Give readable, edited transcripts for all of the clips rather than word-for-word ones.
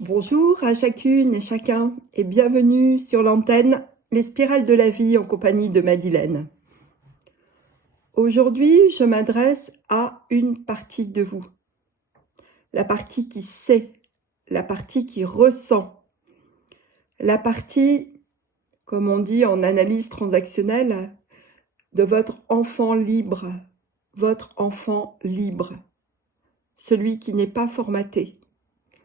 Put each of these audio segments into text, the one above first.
Bonjour à chacune et chacun et bienvenue sur l'antenne Les Spirales de la Vie en compagnie de Madeleine. Aujourd'hui, je m'adresse à une partie de vous. La partie qui sait, la partie qui ressent, la partie, comme on dit en analyse transactionnelle, de votre enfant libre, celui qui n'est pas formaté,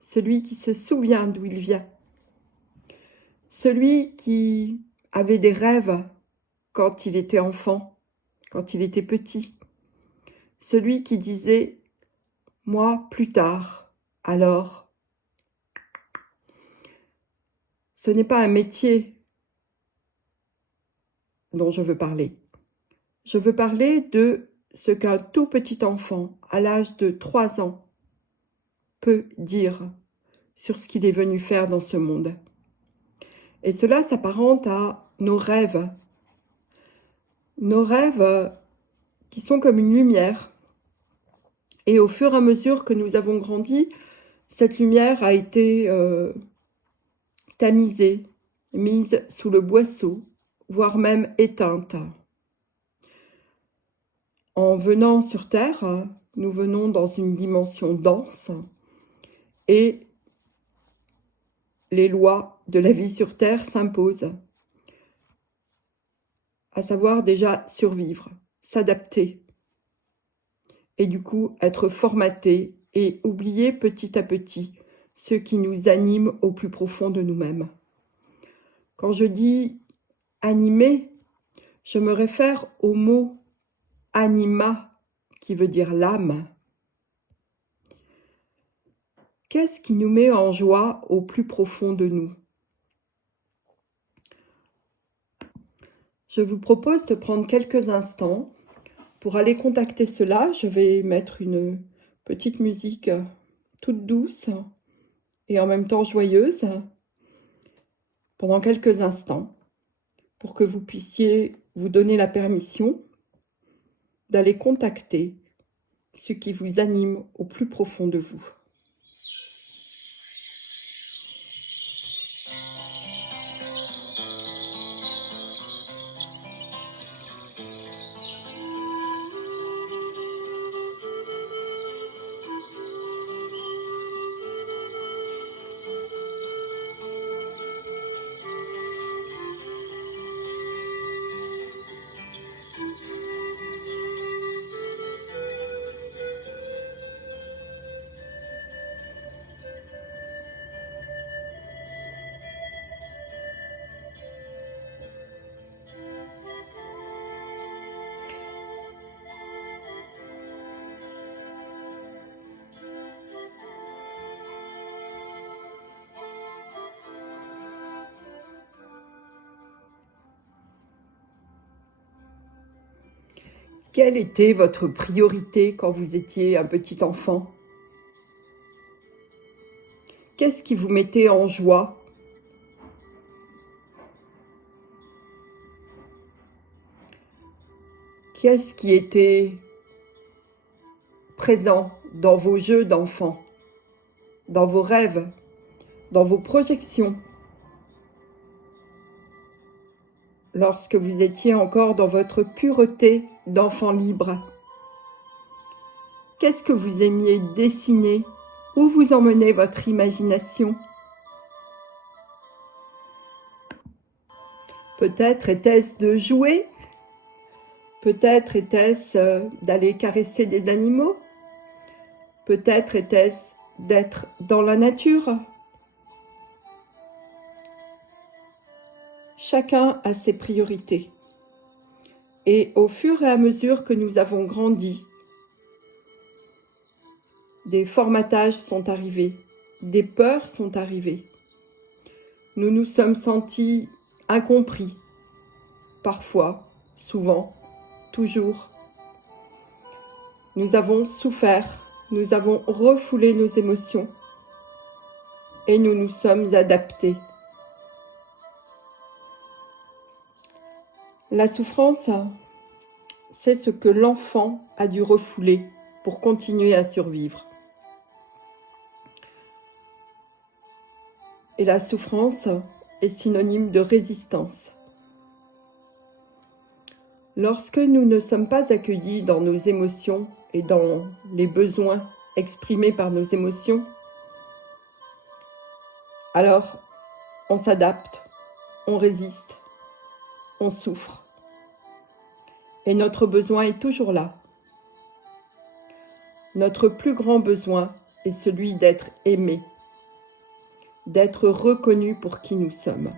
celui qui se souvient d'où il vient, celui qui avait des rêves quand il était enfant, quand il était petit, celui qui disait « moi plus tard, alors ». Ce n'est pas un métier dont je veux parler. Je veux parler de ce qu'un tout petit enfant, à l'âge de 3 ans, peut dire sur ce qu'il est venu faire dans ce monde. Et cela s'apparente à nos rêves. Nos rêves qui sont comme une lumière. Et au fur et à mesure que nous avons grandi, cette lumière a été tamisée, mise sous le boisseau, voire même éteinte. En venant sur Terre, nous venons dans une dimension dense et les lois de la vie sur Terre s'imposent, à savoir déjà survivre, s'adapter et du coup être formaté et oublier petit à petit ce qui nous anime au plus profond de nous-mêmes. Quand je dis animer, je me réfère au mot anima, qui veut dire l'âme. Qu'est-ce qui nous met en joie au plus profond de nous? Je vous propose de prendre quelques instants pour aller contacter cela. Je vais mettre une petite musique toute douce et en même temps joyeuse pendant quelques instants pour que vous puissiez vous donner la permission d'aller contacter ce qui vous anime au plus profond de vous. Quelle était votre priorité quand vous étiez un petit enfant? Qu'est-ce qui vous mettait en joie? Qu'est-ce qui était présent dans vos jeux d'enfant, dans vos rêves, dans vos projections, lorsque vous étiez encore dans votre pureté d'enfant libre? Qu'est-ce que vous aimiez dessiner? Où vous emmenait votre imagination? Peut-être était-ce de jouer? Peut-être était-ce d'aller caresser des animaux? Peut-être était-ce d'être dans la nature? Chacun a ses priorités. Et au fur et à mesure que nous avons grandi, des formatages sont arrivés, des peurs sont arrivées. Nous nous sommes sentis incompris, parfois, souvent, toujours. Nous avons souffert, nous avons refoulé nos émotions et nous nous sommes adaptés. La souffrance, c'est ce que l'enfant a dû refouler pour continuer à survivre. Et la souffrance est synonyme de résistance. Lorsque nous ne sommes pas accueillis dans nos émotions et dans les besoins exprimés par nos émotions, alors on s'adapte, on résiste, on souffre. Et notre besoin est toujours là. Notre plus grand besoin est celui d'être aimé, d'être reconnu pour qui nous sommes.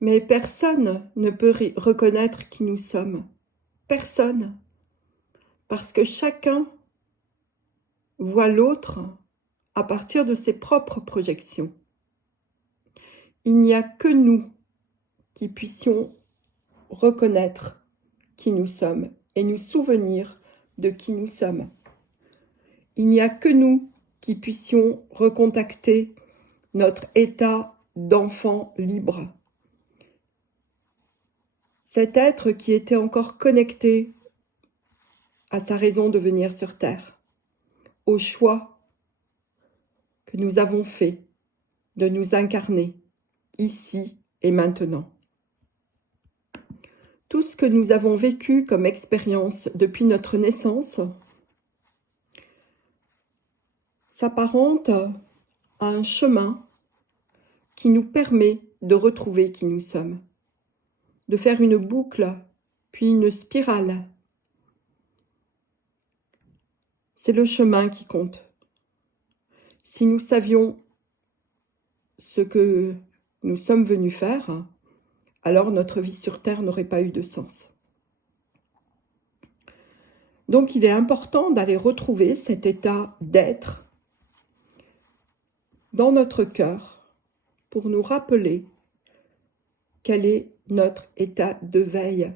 Mais personne ne peut reconnaître qui nous sommes. Personne. Parce que chacun voit l'autre à partir de ses propres projections. Il n'y a que nous qui puissions reconnaître qui nous sommes et nous souvenir de qui nous sommes. Il n'y a que nous qui puissions recontacter notre état d'enfant libre. Cet être qui était encore connecté à sa raison de venir sur Terre, au choix que nous avons fait de nous incarner ici et maintenant. Tout ce que nous avons vécu comme expérience depuis notre naissance s'apparente à un chemin qui nous permet de retrouver qui nous sommes, de faire une boucle, puis une spirale. C'est le chemin qui compte. Si nous savions ce que nous sommes venus faire, alors notre vie sur Terre n'aurait pas eu de sens. Donc il est important d'aller retrouver cet état d'être dans notre cœur pour nous rappeler quel est notre état de veille.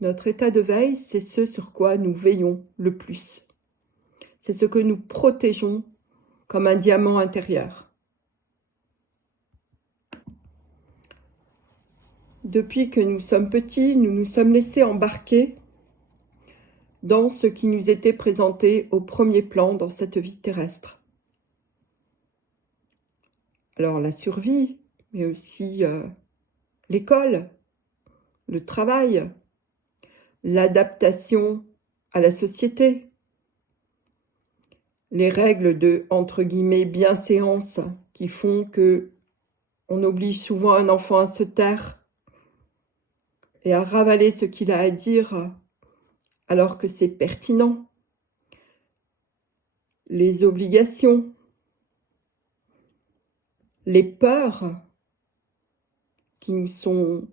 Notre état de veille, c'est ce sur quoi nous veillons le plus. C'est ce que nous protégeons comme un diamant intérieur. Depuis que nous sommes petits, nous nous sommes laissés embarquer dans ce qui nous était présenté au premier plan dans cette vie terrestre. Alors la survie, mais aussi l'école, le travail, l'adaptation à la société, les règles de, entre guillemets, bienséance qui font que on oblige souvent un enfant à se taire et à ravaler ce qu'il a à dire alors que c'est pertinent. Les obligations, les peurs qui nous sont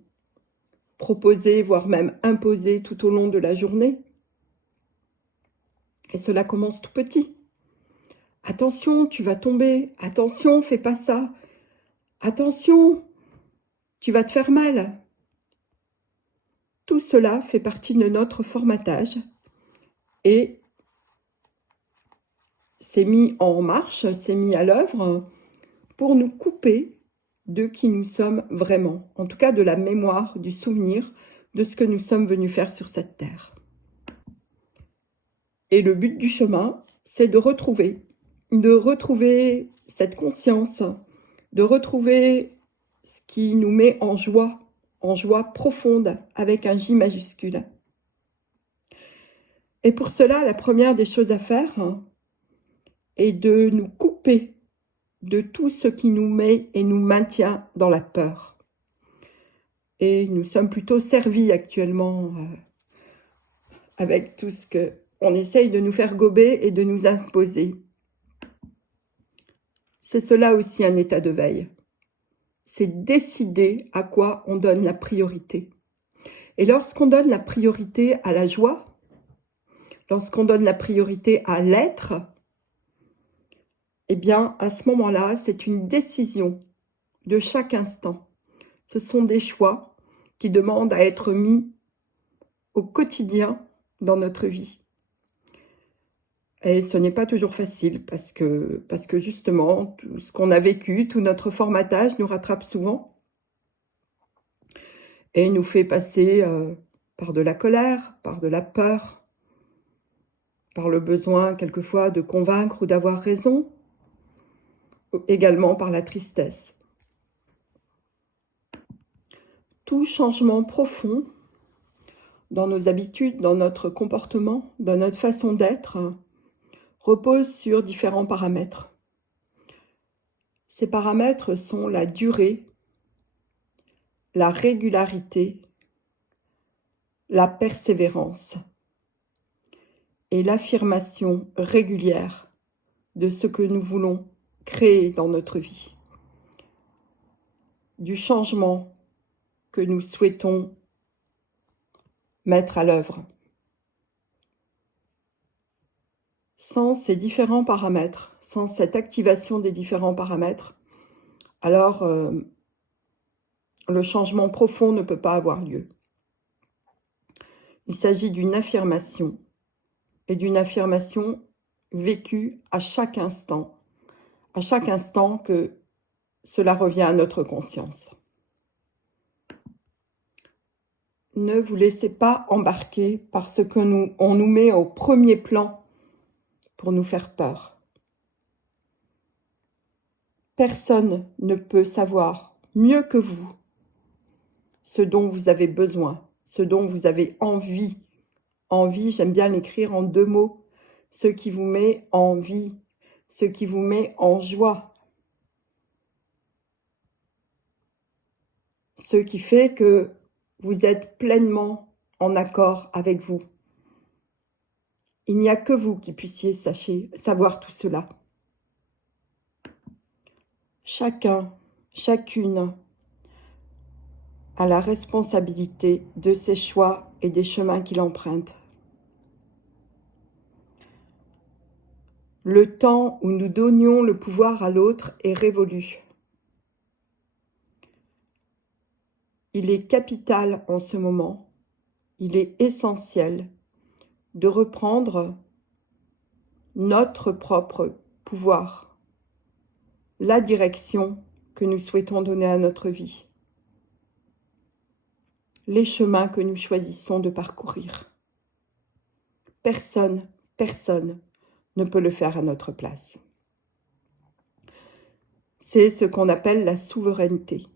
proposées, voire même imposées tout au long de la journée. Et cela commence tout petit. Attention, tu vas tomber. Attention, fais pas ça. Attention, tu vas te faire mal. Tout cela fait partie de notre formatage et c'est mis en marche, c'est mis à l'œuvre pour nous couper de qui nous sommes vraiment, en tout cas de la mémoire, du souvenir de ce que nous sommes venus faire sur cette terre. Et le but du chemin, c'est de retrouver cette conscience, de retrouver ce qui nous met en joie profonde avec un J majuscule. Et pour cela, la première des choses à faire est de nous couper de tout ce qui nous met et nous maintient dans la peur. Et nous sommes plutôt servis actuellement avec tout ce qu'on essaye de nous faire gober et de nous imposer. C'est cela aussi un état de veille. C'est décider à quoi on donne la priorité. Et lorsqu'on donne la priorité à la joie, lorsqu'on donne la priorité à l'être, eh bien, à ce moment-là, c'est une décision de chaque instant. Ce sont des choix qui demandent à être mis au quotidien dans notre vie. Et ce n'est pas toujours facile parce que justement, tout ce qu'on a vécu, tout notre formatage nous rattrape souvent et nous fait passer par de la colère, par de la peur, par le besoin quelquefois de convaincre ou d'avoir raison. également par la tristesse. Tout changement profond dans nos habitudes, dans notre comportement, dans notre façon d'être, repose sur différents paramètres. Ces paramètres sont la durée, la régularité, la persévérance et l'affirmation régulière de ce que nous voulons créer dans notre vie, du changement que nous souhaitons mettre à l'œuvre. Sans ces différents paramètres, sans cette activation des différents paramètres, alors le changement profond ne peut pas avoir lieu. Il s'agit d'une affirmation, et d'une affirmation vécue à chaque instant que cela revient à notre conscience. Ne vous laissez pas embarquer par ce que on nous met au premier plan pour nous faire peur. Personne ne peut savoir mieux que vous ce dont vous avez besoin, ce dont vous avez envie. Envie, j'aime bien l'écrire en 2 mots, ce qui vous met en vie, ce qui vous met en joie, ce qui fait que vous êtes pleinement en accord avec vous. Il n'y a que vous qui puissiez savoir tout cela. Chacun, chacune a la responsabilité de ses choix et des chemins qu'il emprunte. Le temps où nous donnions le pouvoir à l'autre est révolu. Il est capital en ce moment, il est essentiel de reprendre notre propre pouvoir, la direction que nous souhaitons donner à notre vie, les chemins que nous choisissons de parcourir. Personne ne peut le faire à notre place. C'est ce qu'on appelle la souveraineté.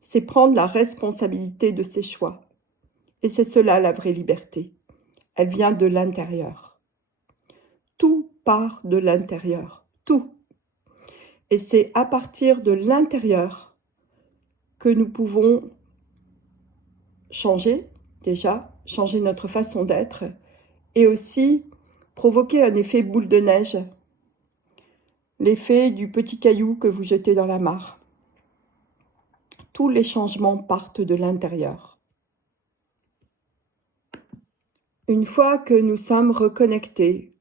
C'est prendre la responsabilité de ses choix. Et c'est cela la vraie liberté. Elle vient de l'intérieur. Tout part de l'intérieur. Tout. Et c'est à partir de l'intérieur que nous pouvons changer notre façon d'être et aussi provoquer un effet boule de neige, l'effet du petit caillou que vous jetez dans la mare. Tous les changements partent de l'intérieur. Une fois que nous sommes reconnectés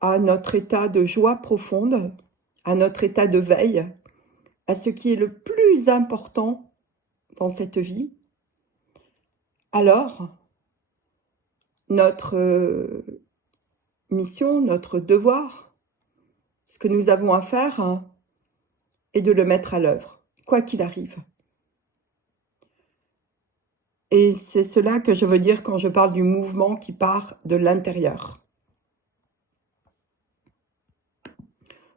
à notre état de joie profonde, à notre état de veille, à ce qui est le plus important dans cette vie, alors notre mission, notre devoir, ce que nous avons à faire est de le mettre à l'œuvre, quoi qu'il arrive. Et c'est cela que je veux dire quand je parle du mouvement qui part de l'intérieur.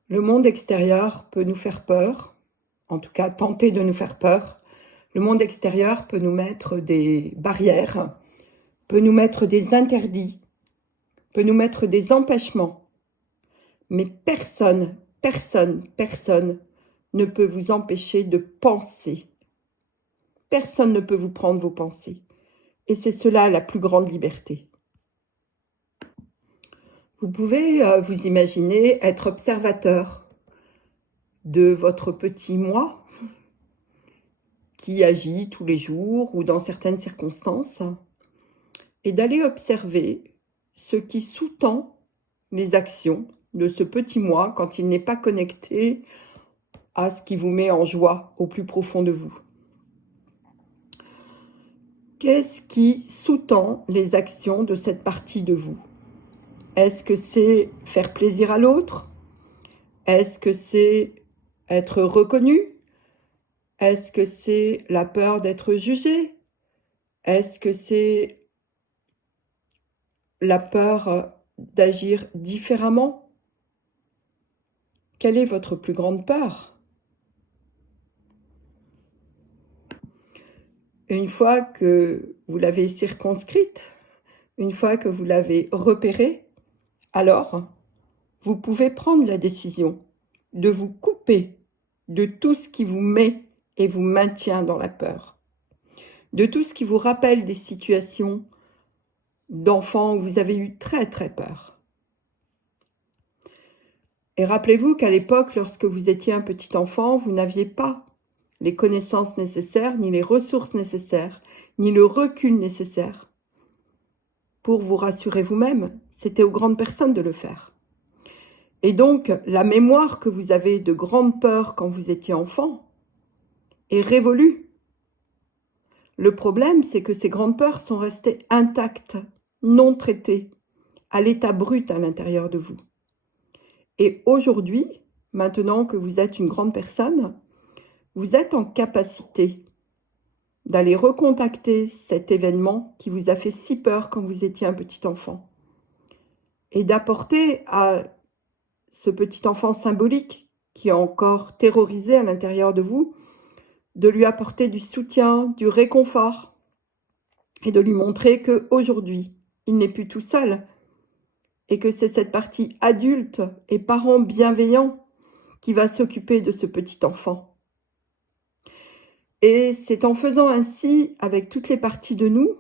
Le monde extérieur peut nous faire peur, en tout cas tenter de nous faire peur. Le monde extérieur peut nous mettre des barrières, peut nous mettre des interdits, peut nous mettre des empêchements. Mais personne ne peut vous empêcher de penser. Personne ne peut vous prendre vos pensées. Et c'est cela la plus grande liberté. Vous pouvez vous imaginer être observateur de votre petit moi qui agit tous les jours ou dans certaines circonstances et d'aller observer ce qui sous-tend les actions de ce petit moi quand il n'est pas connecté à ce qui vous met en joie au plus profond de vous. Qu'est-ce qui sous-tend les actions de cette partie de vous? Est-ce que c'est faire plaisir à l'autre? Est-ce que c'est être reconnu? Est-ce que c'est la peur d'être jugé? Est-ce que c'est la peur d'agir différemment? Quelle est votre plus grande peur? Une fois que vous l'avez circonscrite, une fois que vous l'avez repérée, alors vous pouvez prendre la décision de vous couper de tout ce qui vous met et vous maintient dans la peur, de tout ce qui vous rappelle des situations d'enfants où vous avez eu très très peur. Et rappelez-vous qu'à l'époque, lorsque vous étiez un petit enfant, vous n'aviez pas les connaissances nécessaires, ni les ressources nécessaires, ni le recul nécessaire pour vous rassurer vous-même. C'était aux grandes personnes de le faire. Et donc, la mémoire que vous avez de grande peur quand vous étiez enfant est révolue. Le problème, c'est que ces grandes peurs sont restées intactes, non traitées, à l'état brut à l'intérieur de vous. Et aujourd'hui, maintenant que vous êtes une grande personne, vous êtes en capacité d'aller recontacter cet événement qui vous a fait si peur quand vous étiez un petit enfant et d'apporter à ce petit enfant symbolique qui est encore terrorisé à l'intérieur de vous, de lui apporter du soutien, du réconfort et de lui montrer qu'aujourd'hui, il n'est plus tout seul et que c'est cette partie adulte et parent bienveillant qui va s'occuper de ce petit enfant. Et c'est en faisant ainsi avec toutes les parties de nous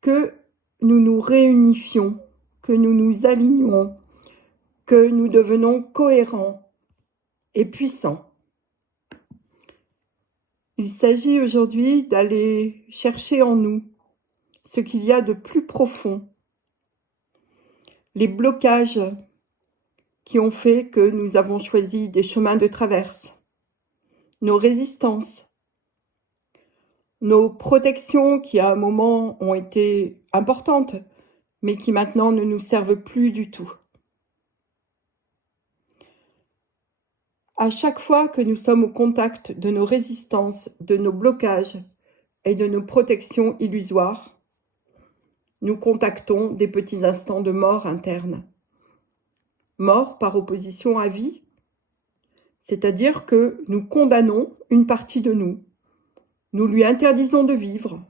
que nous nous réunifions, que nous nous alignons, que nous devenons cohérents et puissants. Il s'agit aujourd'hui d'aller chercher en nous ce qu'il y a de plus profond, les blocages qui ont fait que nous avons choisi des chemins de traverse, nos résistances, nos protections qui à un moment ont été importantes, mais qui maintenant ne nous servent plus du tout. À chaque fois que nous sommes au contact de nos résistances, de nos blocages et de nos protections illusoires, nous contactons des petits instants de mort interne. Mort par opposition à vie, c'est-à-dire que nous condamnons une partie de nous. Nous lui interdisons de vivre,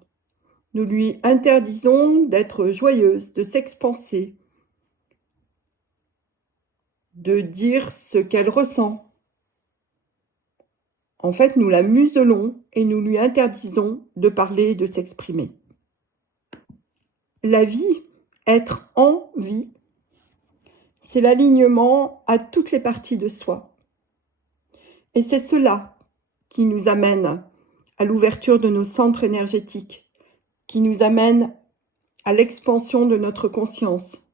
nous lui interdisons d'être joyeuse, de s'expanser, de dire ce qu'elle ressent. En fait, nous la muselons et nous lui interdisons de parler et de s'exprimer. La vie, être en vie, c'est l'alignement à toutes les parties de soi. Et c'est cela qui nous amène à l'ouverture de nos centres énergétiques, qui nous amène à l'expansion de notre conscience,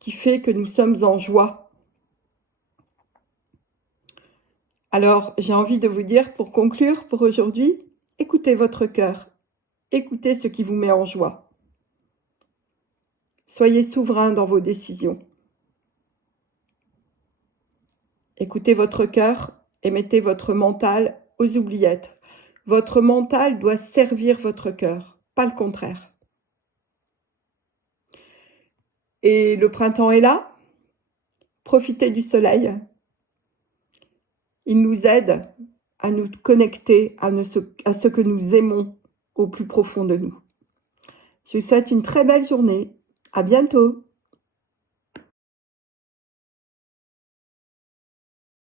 qui fait que nous sommes en joie. Alors, j'ai envie de vous dire, pour conclure, pour aujourd'hui, écoutez votre cœur, écoutez ce qui vous met en joie. Soyez souverain dans vos décisions. Écoutez votre cœur et mettez votre mental aux oubliettes. Votre mental doit servir votre cœur, pas le contraire. Et le printemps est là. Profitez du soleil. Il nous aide à nous connecter à ce que nous aimons au plus profond de nous. Je vous souhaite une très belle journée. À bientôt.